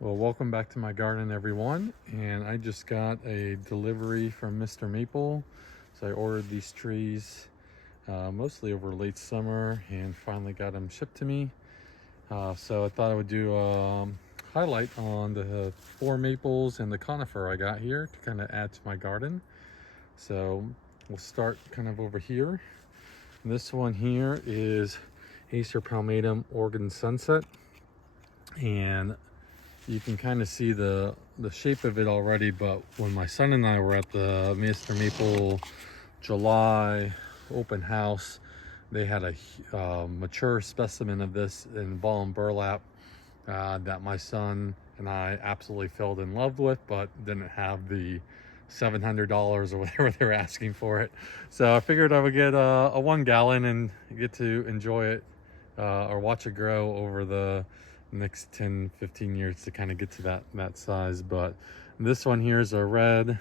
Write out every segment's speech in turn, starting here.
Well, welcome back to my garden, everyone. And I just got a delivery from Mr. Maple. So I ordered these trees mostly over late summer and finally got them shipped to me. So I thought I would do a highlight on the 4 maples and the conifer I got here to kind of add to my garden. So we'll start kind of over here. This one here is Acer Palmatum Oregon Sunset. And you can kind of see the shape of it already, but when my son and I were at the Mr. Maple July open house, they had a mature specimen of this in ball and burlap that my son and I absolutely fell in love with, but didn't have the $700 or whatever they're asking for it. So I figured I would get a 1 gallon and get to enjoy it or watch it grow over the next 10-15 years to kind of get to that size. But this one here is a red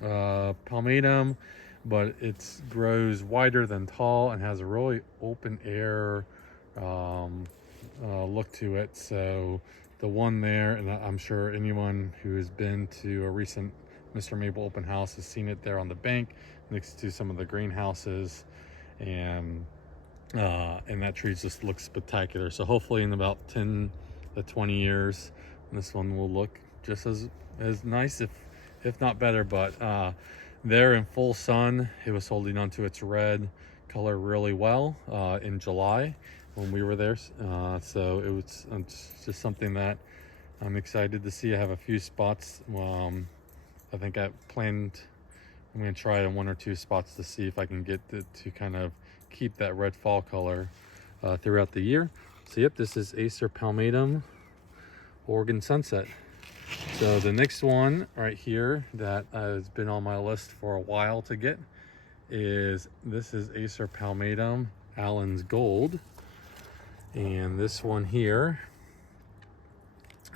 palmatum, but it grows wider than tall and has a really open air look to it. So the one there, and I'm sure anyone who has been to a recent Mr. Maple open house has seen it there on the bank next to some of the greenhouses, and that tree just looks spectacular. So hopefully in about 10 to 20 years, this one will look just as nice, if not better. But there in full sun, it was holding onto its red color really well in July when we were there. So it's just something that I'm excited to see. I have a few spots. I think I'm going to try in 1 or 2 spots to see if I can get it to kind of keep that red fall color throughout the year. So yep, this is Acer Palmatum Oregon Sunset. So the next one right here that has been on my list for a while to get is Acer Palmatum Allen's Gold. And this one here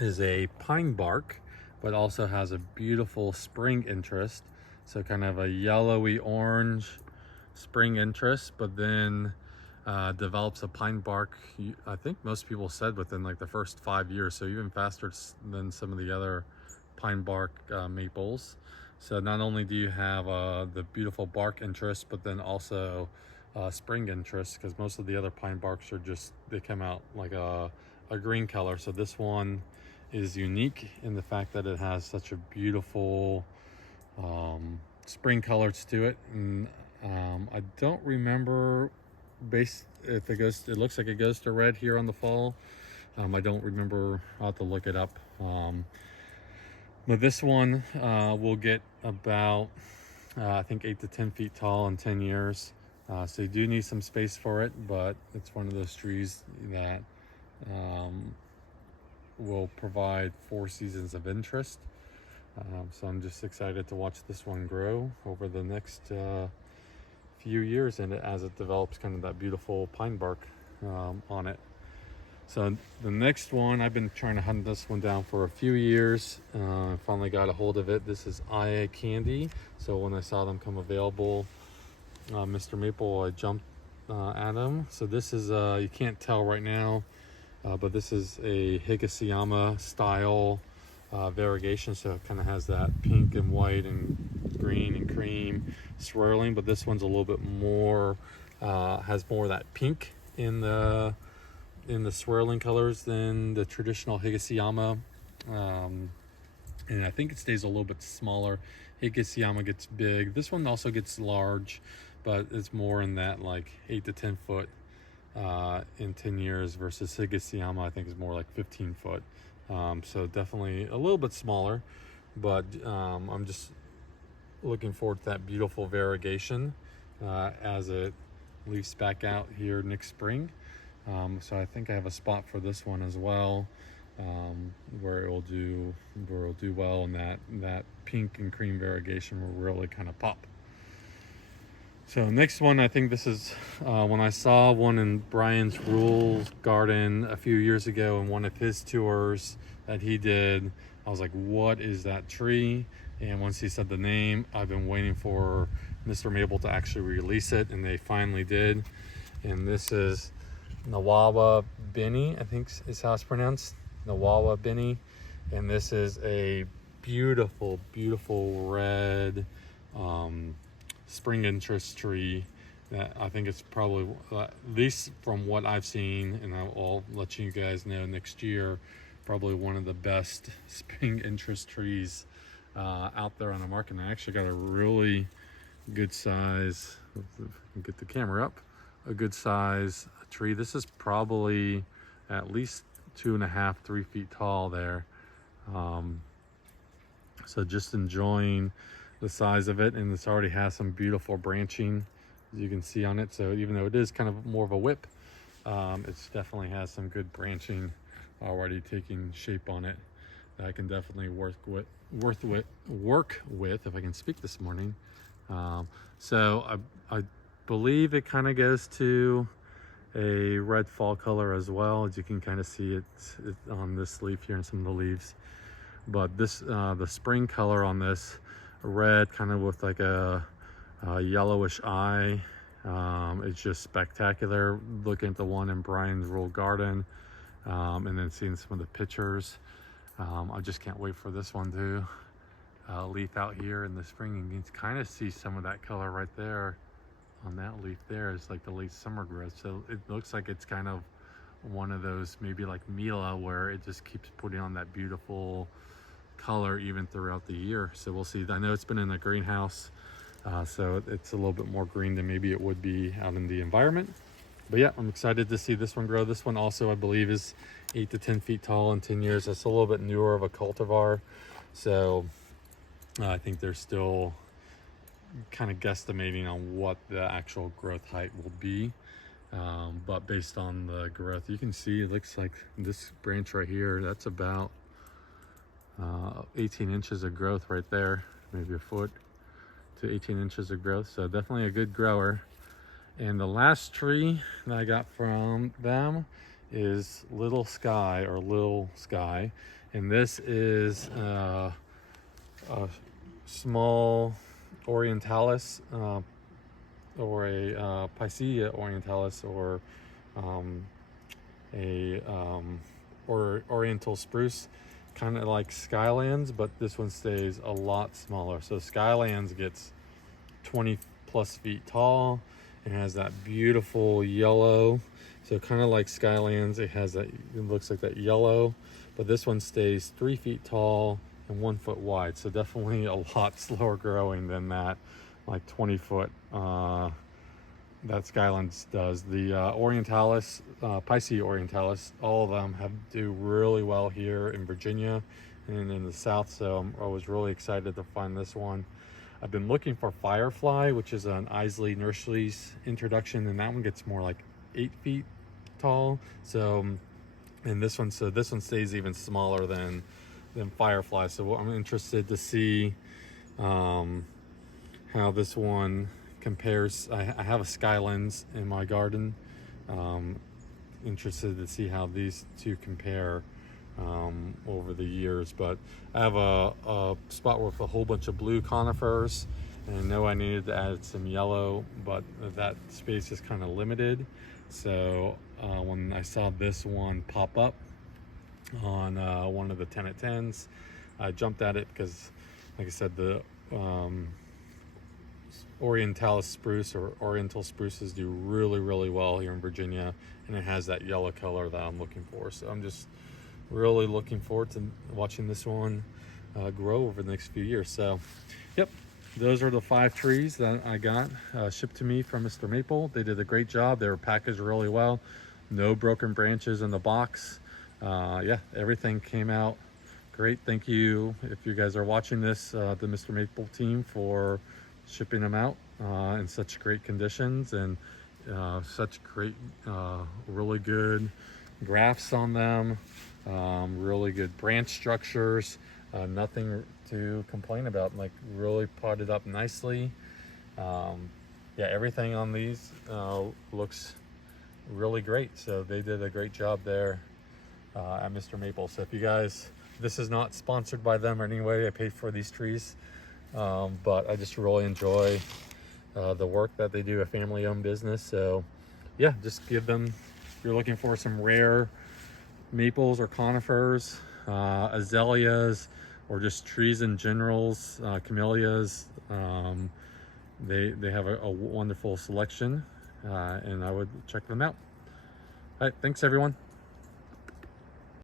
is a pine bark, but also has a beautiful spring interest. So kind of a yellowy orange spring interest, but then develops a pine bark, I think most people said within like the first 5 years, so even faster than some of the other pine bark maples. So not only do you have the beautiful bark interest, but then also spring interest, because most of the other pine barks are they come out like a green color. So this one is unique in the fact that it has such a beautiful spring colors to it. And I don't remember if it goes, it looks like it goes to red here on the fall. I don't remember, I'll have to look it up. But this one will get about I think 8 to 10 feet tall in 10 years. So you do need some space for it, but it's one of those trees that will provide 4 seasons of interest. So I'm just excited to watch this one grow over the next few years, and as it develops kind of that beautiful pine bark on it. So the next one, I've been trying to hunt this one down for a few years. I finally got a hold of it. This is Ikandi. So when I saw them come available, Mr. Maple, I jumped at them. So this is you can't tell right now, but this is a Higashiyama style variegation. So it kind of has that pink and white and green and cream swirling, but this one's a little bit more has more of that pink in the swirling colors than the traditional Higashiyama, and I think it stays a little bit smaller. Higashiyama gets big. This one also gets large, but it's more in that like 8 to 10 foot in 10 years versus Higashiyama I think is more like 15 foot. So definitely a little bit smaller, but I'm just looking forward to that beautiful variegation as it leaves back out here next spring. So I think I have a spot for this one as well, where it will do well, and that pink and cream variegation will really kind of pop. So next one, I think this is when I saw one in Brian's Rules garden a few years ago in one of his tours that he did, I was like, what is that tree? And once he said the name, I've been waiting for Mr. Maple to actually release it, and they finally did. And this is Naniwa Beni, I think is how it's pronounced. Naniwa Beni. And this is a beautiful, beautiful red spring interest tree that I think it's probably, at least from what I've seen, and I'll let you guys know next year, probably one of the best spring interest trees out there on the market. And I actually got a really good size, if I can get the camera up, a good size tree. This is probably at least 2.5, 3 feet tall there. So just enjoying the size of it, and this already has some beautiful branching, as you can see on it. So even though it is kind of more of a whip, it definitely has some good branching already taking shape on it that I can definitely work with if I can speak this morning. So I believe it kind of goes to a red fall color as well, as you can kind of see it on this leaf here and some of the leaves. But this the spring color on this red, kind of with like a yellowish eye, it's just spectacular. Looking at the one in Brian's Rule Garden, and then seeing some of the pictures, I just can't wait for this one to leaf out here in the spring. And you can kind of see some of that color right there on that leaf there. It's like the late summer growth, so it looks like it's kind of one of those, maybe like Mila, where it just keeps putting on that beautiful color even throughout the year. So we'll see. I know it's been in a greenhouse, so it's a little bit more green than maybe it would be out in the environment. But yeah, I'm excited to see this one grow. This one also, I believe, is 8 to 10 feet tall in 10 years. That's a little bit newer of a cultivar, so I think they're still kind of guesstimating on what the actual growth height will be. But based on the growth, you can see it looks like this branch right here, that's about 18 inches of growth right there, maybe a foot to 18 inches of growth. So definitely a good grower. And the last tree that I got from them is Little Sky, or Lil Sky. And this is a small Orientalis, or a Picea Orientalis, or Oriental spruce, kind of like Skylands, but this one stays a lot smaller. So Skylands gets 20 plus feet tall and has that beautiful yellow. So kind of like Skylands, it has that, it looks like that yellow, but this one stays 3 feet tall and 1 foot wide. So definitely a lot slower growing than that, like 20 foot that Skylands does. The Orientalis, Picea Orientalis, all of them do really well here in Virginia and in the South. So I was really excited to find this one. I've been looking for Firefly, which is an Isley Nurseries introduction, and that one gets more like 8 feet tall. So, and this one stays even smaller than Firefly. So I'm interested to see how this one compares. I have a Skylands in my garden. Interested to see how these two compare over the years. But I have a spot with a whole bunch of blue conifers, and I know I needed to add some yellow, but that space is kind of limited. So when I saw this one pop up on one of the 10 at 10s, I jumped at it because, like I said, the Orientalis spruce, or Oriental spruces, do really, really well here in Virginia, and it has that yellow color that I'm looking for. So I'm just really looking forward to watching this one grow over the next few years. So yep, those are the 5 trees that I got shipped to me from Mr. Maple. They did a great job. They were packaged really well. No broken branches in the box. Yeah, everything came out great. Thank you, if you guys are watching this, the Mr. Maple team, for shipping them out in such great conditions, and such great, really good grafts on them, really good branch structures, nothing to complain about, like really potted up nicely. Yeah, everything on these looks really great. So they did a great job there at Mr. Maple. So if you guys, this is not sponsored by them in any way. I paid for these trees, but I just really enjoy the work that they do, a family-owned business. So yeah, just give them, if you're looking for some rare maples or conifers, azaleas, or just trees in generals, camellias. They have a wonderful selection, and I would check them out. All right, thanks everyone.